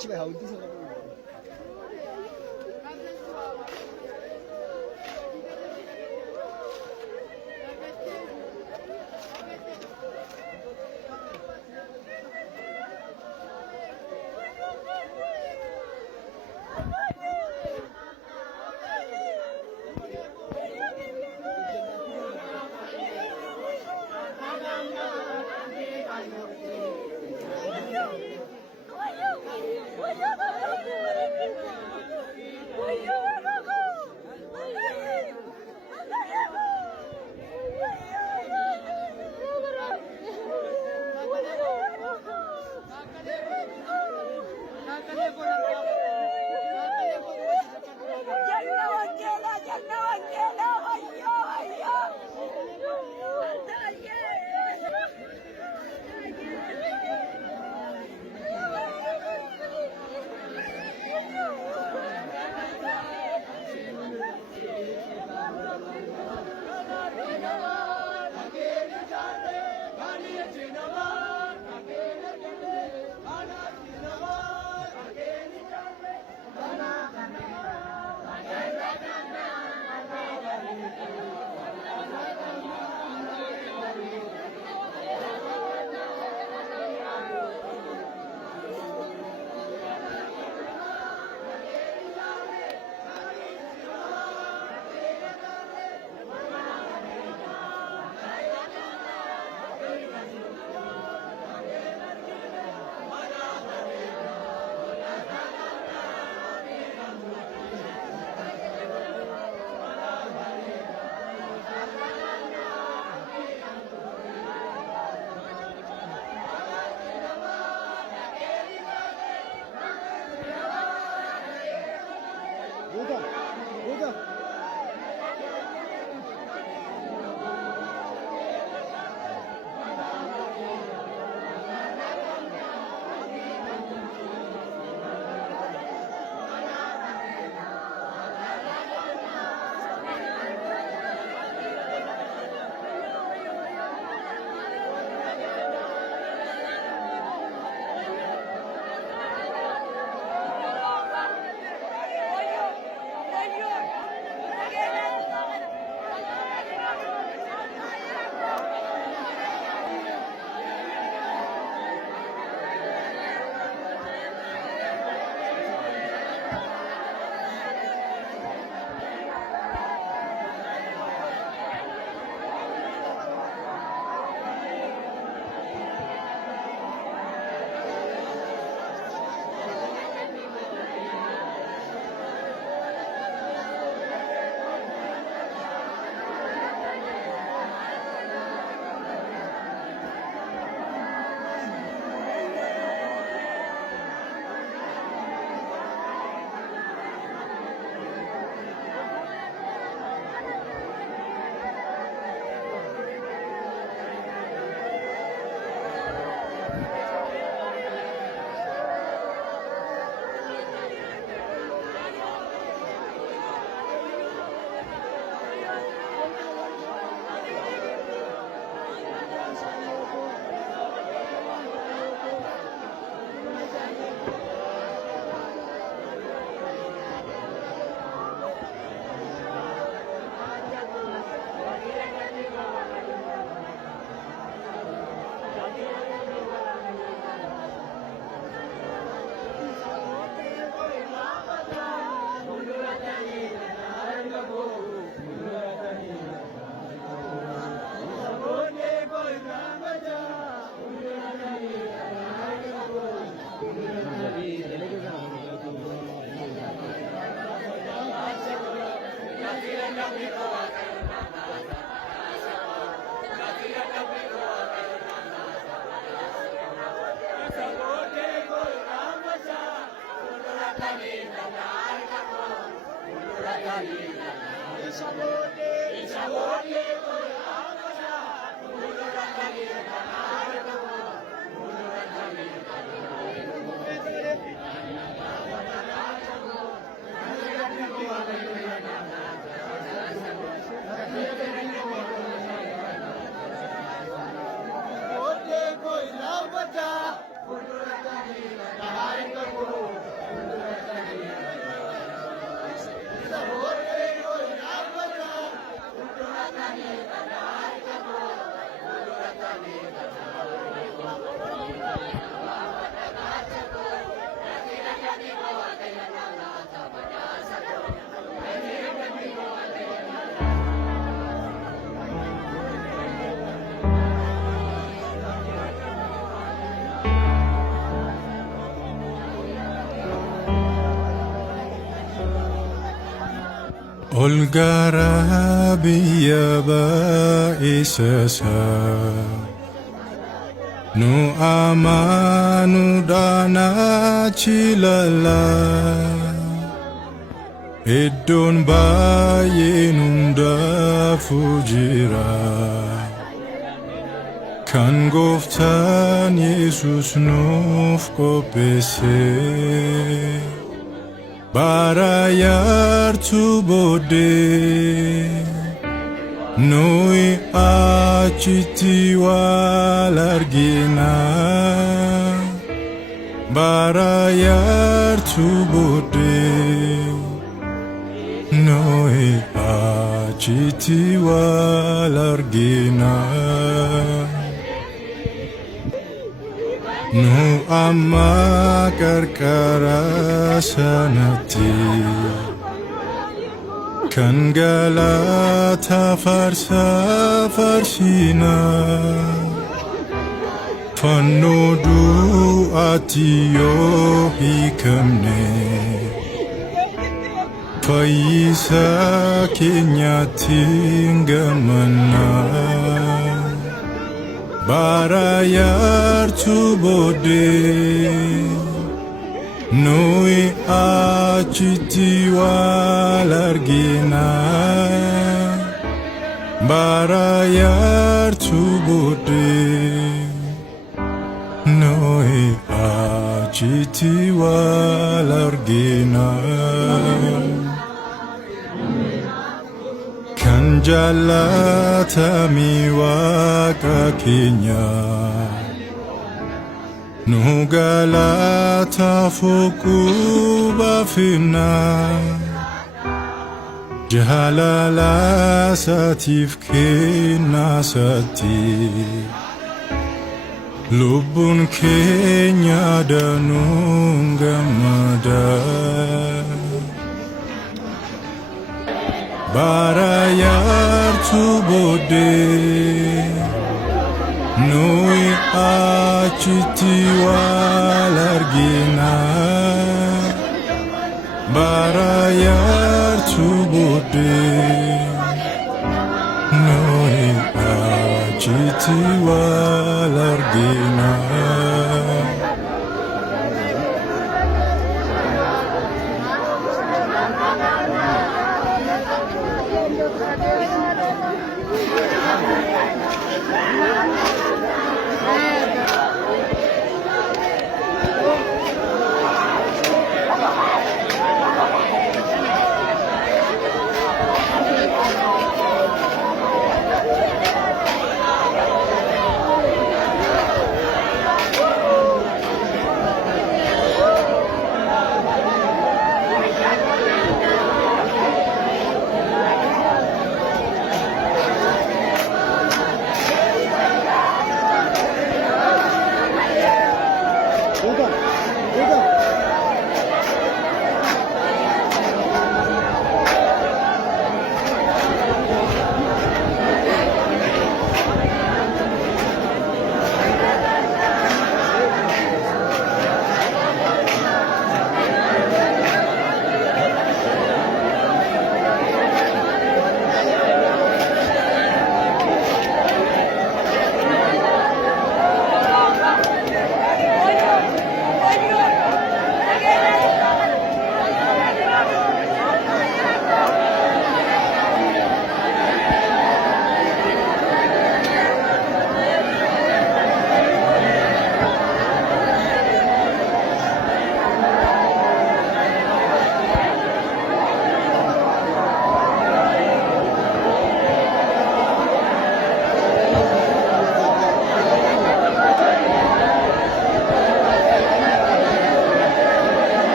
아침에 어디서 가는 거야? Cinema, Olgara biyya baay'isasa nu amanu dana chilala iddoon baay'een hundaafuu jira kan gooftaan Yesus nuuf qopheesse. Bara yartuu booddee nuyi achitti wal argina. Bara yartuu booddee nuyi achitti wal argina. Nu amma qarqara sanatti kan galata farsina fannoo du'aatti yoo hiikamne fayyisaa keenyatti gammanna. Bara yartuu booddee nuyi achitti wal argina. Bara yartuu booddee nuyi achitti wal argina. Kan jaalatami Waaqa keenya nu galataaf qubaafna. Jaalala isaatiif kennaa isaatti lubbuun keenya danuun gammada. Bara yartuu booddee nuyi achitti wal argina. Bara yartuu booddee nuyi achitti wal argina.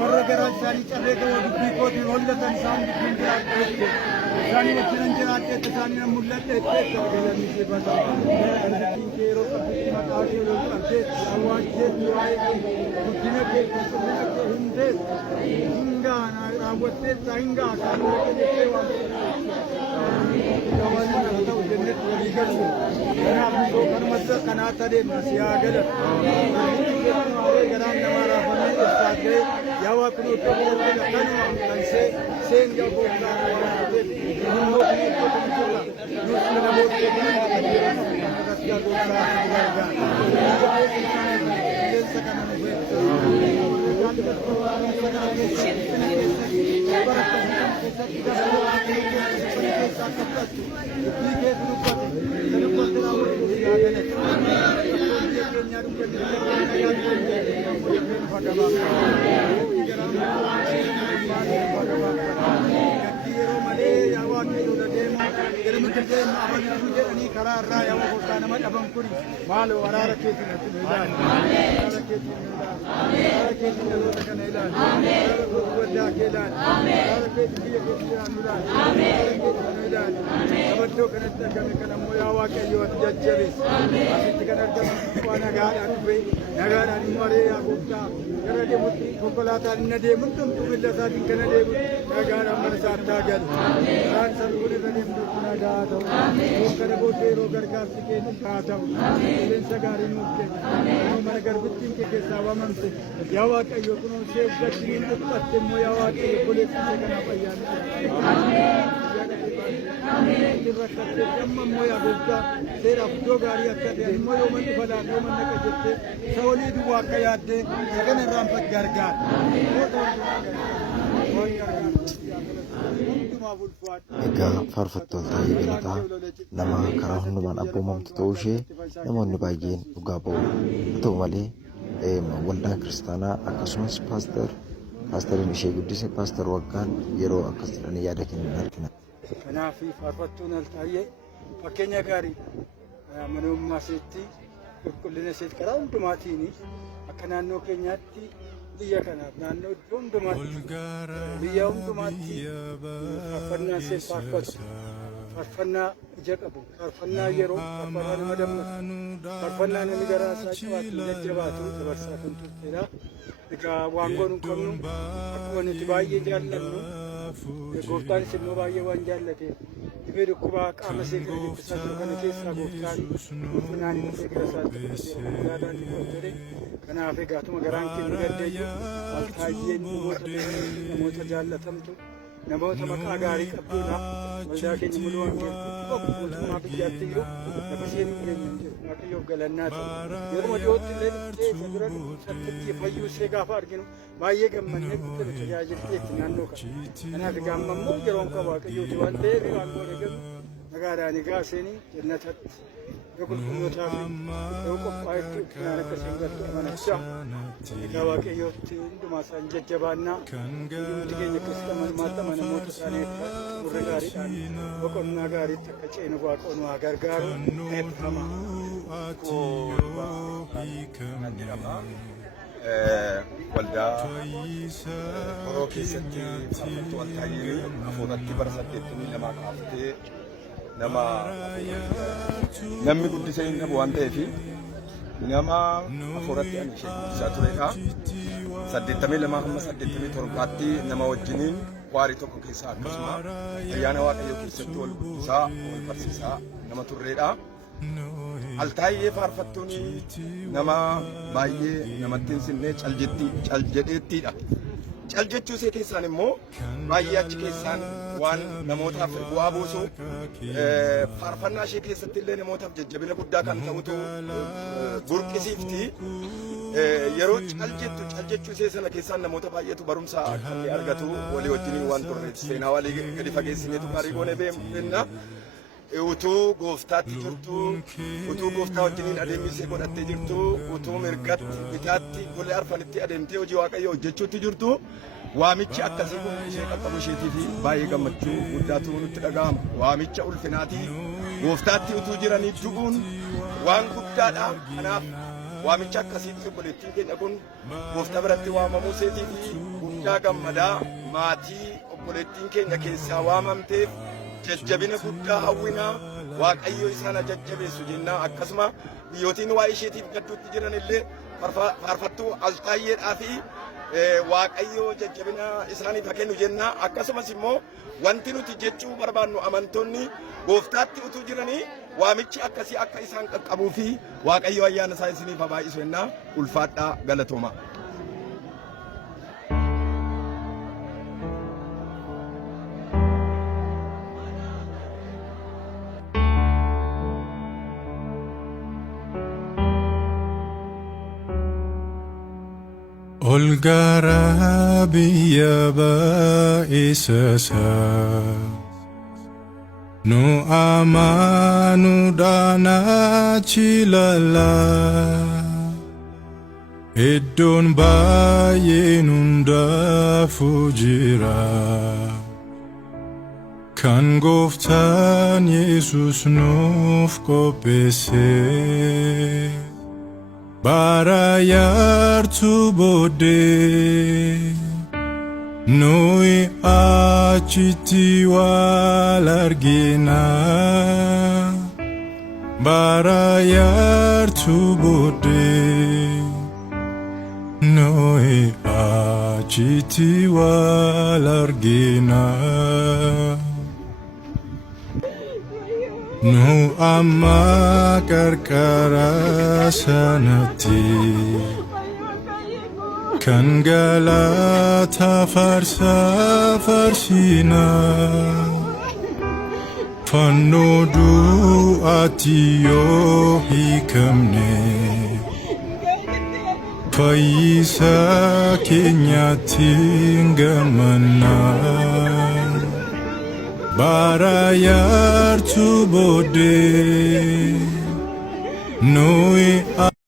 warra garaa isaanii cabee gama dubbii kootiin hollatan isaan dubbiin jiraadheette isaanii wajjinan jiraadheette isaanii nan mul'adheette galanni kee bata dubbiin kee yeroo qabdutti maqaa kee ol qabdeetti awwaajjeetti waa'ee guddina kee qulqullina kee himteetti hingaa raawwatteetta hingaa kan waaqeessee waan gawanni nama ta'u jennetti walii galchu kanaaf misoo kanumatti kanaa tadeemna siyaa galan garaan namaa raafamee dhuftaatee yaa waaqni iddoo kanatti kanuma kan seenga gooftaa waan immoo kan iddoo kan jirra nus kana booddee kan rakkaa gooftaa gargaara qilleensa kana nu maalo waraara keetiin ati ilaali waraara keetiin ilaali waraara keetiin dhaloota kana ilaali waraara gurguddaa kee ilaali waraara keetiin biyya keetiin jiraannu ilaali waraara keetiin nu ilaali qabaddoo kanatti argame kan ammoo yaa waaqayyo ati jajjabeessi asitti kan argamu waa nagaadhaan dhufe nagaadhaan immoo aree yaa gooftaa gara deemutti konkolaataan inni adeemu hundumtuu miilla isaatiin kan adeemu nagaadhaan mana isaatti haa galu karaan salphuun irra deemtutti nagaa haa ta'u kana booddee yeroo gargaarsi keetiin haa ta'u qilleensa gaarii nuuf kenna yeroo mana garbittiin kee keessaa waamamte yaa waaqayyo kunoo ishee gachiniin dhuphatte immoo yaa waaqayyo boleessitee kanaaf ayyaanni rakkattee amma immoo yaa gooftaa seeraaf iddoo gaarii akka ta'e immoo yoo manni falaan yoo manni akka jettee isa olii duwwaa akka yaaddee isa kana irraan gargaara egaa faarfattoota galataa nama karaa hundumaan abboomamtu ta'uu ishee namoonni baay'een dhugaa ba'u haa ta'u malee waldaan kiristaanaa akkasumas paastariin ishee guddise paastar Waggaan yeroo akkas jedhanii yaada kennan argina. Kanaaf faarfattuun Altaayyee fakkeenya gaarii manummaa isheetti qulqullina isheetti karaa hundumaatiin akka naannoo keenyaatti biyya kanaaf naannoo iddoo hundumaatti biyya hundumaatti faarfannaa ishee faarfattu faarfannaa ija qabu faarfannaa yeroo faarfannaa nama dammaqsu faarfannaa namni garaa isaa qabaatu jajjabaatu dabarsaa kan turtedha. Egaa waan goonuu qabnu akkuma nuti baay'ee jaallannu gooftaanis immoo baay'ee waan jaallateef dhibee dhukkubaa qaama ishee kana dhiphisaa jiru kana keessaa gooftaan ulfinaan dhufee gara isaatti yaadaan jedhe kanaaf egaatuma garaan keenya gaddeeyyu Altaayyeen namoota jaallatamtu namoota maqaa gaarii qabduudha waldaa keenya muluu wangeeltii mootummaa biyyaatti jiru lafa isheen hin geenye hin jiru waaqayyoof galannaa ta'u yeruma dhiyootti illee dhuftee isa bira sattitti fayyuu ishee gaafa arginu baay'ee gammannee guddina tajaajilteetti naannoo kana kanaaf egaa amma immoo yeroon qaba waaqayyooti waan ta'eef waan goone galu nagaadhaan egaa isheenii jannatatti yoo qulqullootaa fi yoo qophaa'etti ulfinaan akka isheen galtu amanachaa egaa waaqayyootti hundumaa isaan jajjabaannaa hundumti keenya kiristaanummaatti amanamoota isaanii gurra gaariidhaan boqonnaa gaariitti akka ceenu waaqoon waa gargaaru eebbifamaa. Waldaa horoo keessatti faarfattuu Altaayyeen hafuuratti bara 82 kaaftee nama namni guddisee hin dhabu waan ta'eef nama hafuuratti ani ishee guddisaa turedha. 82 hamma 87tti nama wajjiniin waarii tokko keessaa akkasuma ayyaana waaqayyoo keessatti wal guddisaa wal barsiisaa nama turredha. Altaayyee faarfattuun nama baay'ee namatti hin sinnee caljedheettiidha. Caljechuu ishee keessaan immoo baay'ee achi keessaan waan namootaaf bu'aa buusu faarfannaa ishee keessatti illee namootaaf jajjabina guddaa kan ta'utu burqisiifti. Yeroo caljechuu ishee sana keessaan namoota baay'eetu barumsa akka inni argatu walii wajjin waan turre seenaa walii gadi fageessineetu gaarii goone beekna. Utuu gooftaatti jirtu, utuu gooftaa wajjiniin adeemsisee godhattee jirtu, utuu mirgatti bitaatti golee arfanitti adeemtee hojii waaqayyoo hojjechuutti jirtu, waamichi akkasii kun ishee qaqqabu isheetiif baay'ee gammachuu guddaatu nutti dhaga'ama. Waamicha ulfinaatii gooftaatti utuu jiranii du'uun waan guddaadha. Kanaaf waamicha akkasiitti obboleettiin keenya kun gooftaa biratti waamamuu seetii fi guddaa gammadaa maatii obboleettiin keenya keessaa waamamteef jajjabina guddaa hawwinaa Waaqayyo isaan jajjabeessu jennaa akkasuma biyyootiin waa isheetiif gadduutti jiran illee faarfattuu Altaayyeedhaa fi Waaqayyo jajjabina isaaniif haa kennu jennaa akkasumas immoo wanti nuti jechuu barbaannu amantoonni gooftaatti utuu jiranii waamichi akkasii akka isaan qaqqabuu fi Waaqayyo ayyaana isaa isiniif haa baay'isu jennaa ulfaadhaa galatooma. Olgara biyya baisasa nu amanu dana chilala Iddoon baay'een hundaafuu jira kan Gooftaan Yesuus nuuf qopheesse. Bara yartuu booddee nuyi achitti wal argina. Bara yartuu booddee nuyi achitti wal argina. Nu amma qarqara sanatti kan galata farsa farsina fannoo du'aatti yoo hiikamne fayyisaa keenyatti gammanna. Bara yartuu booddee nuyi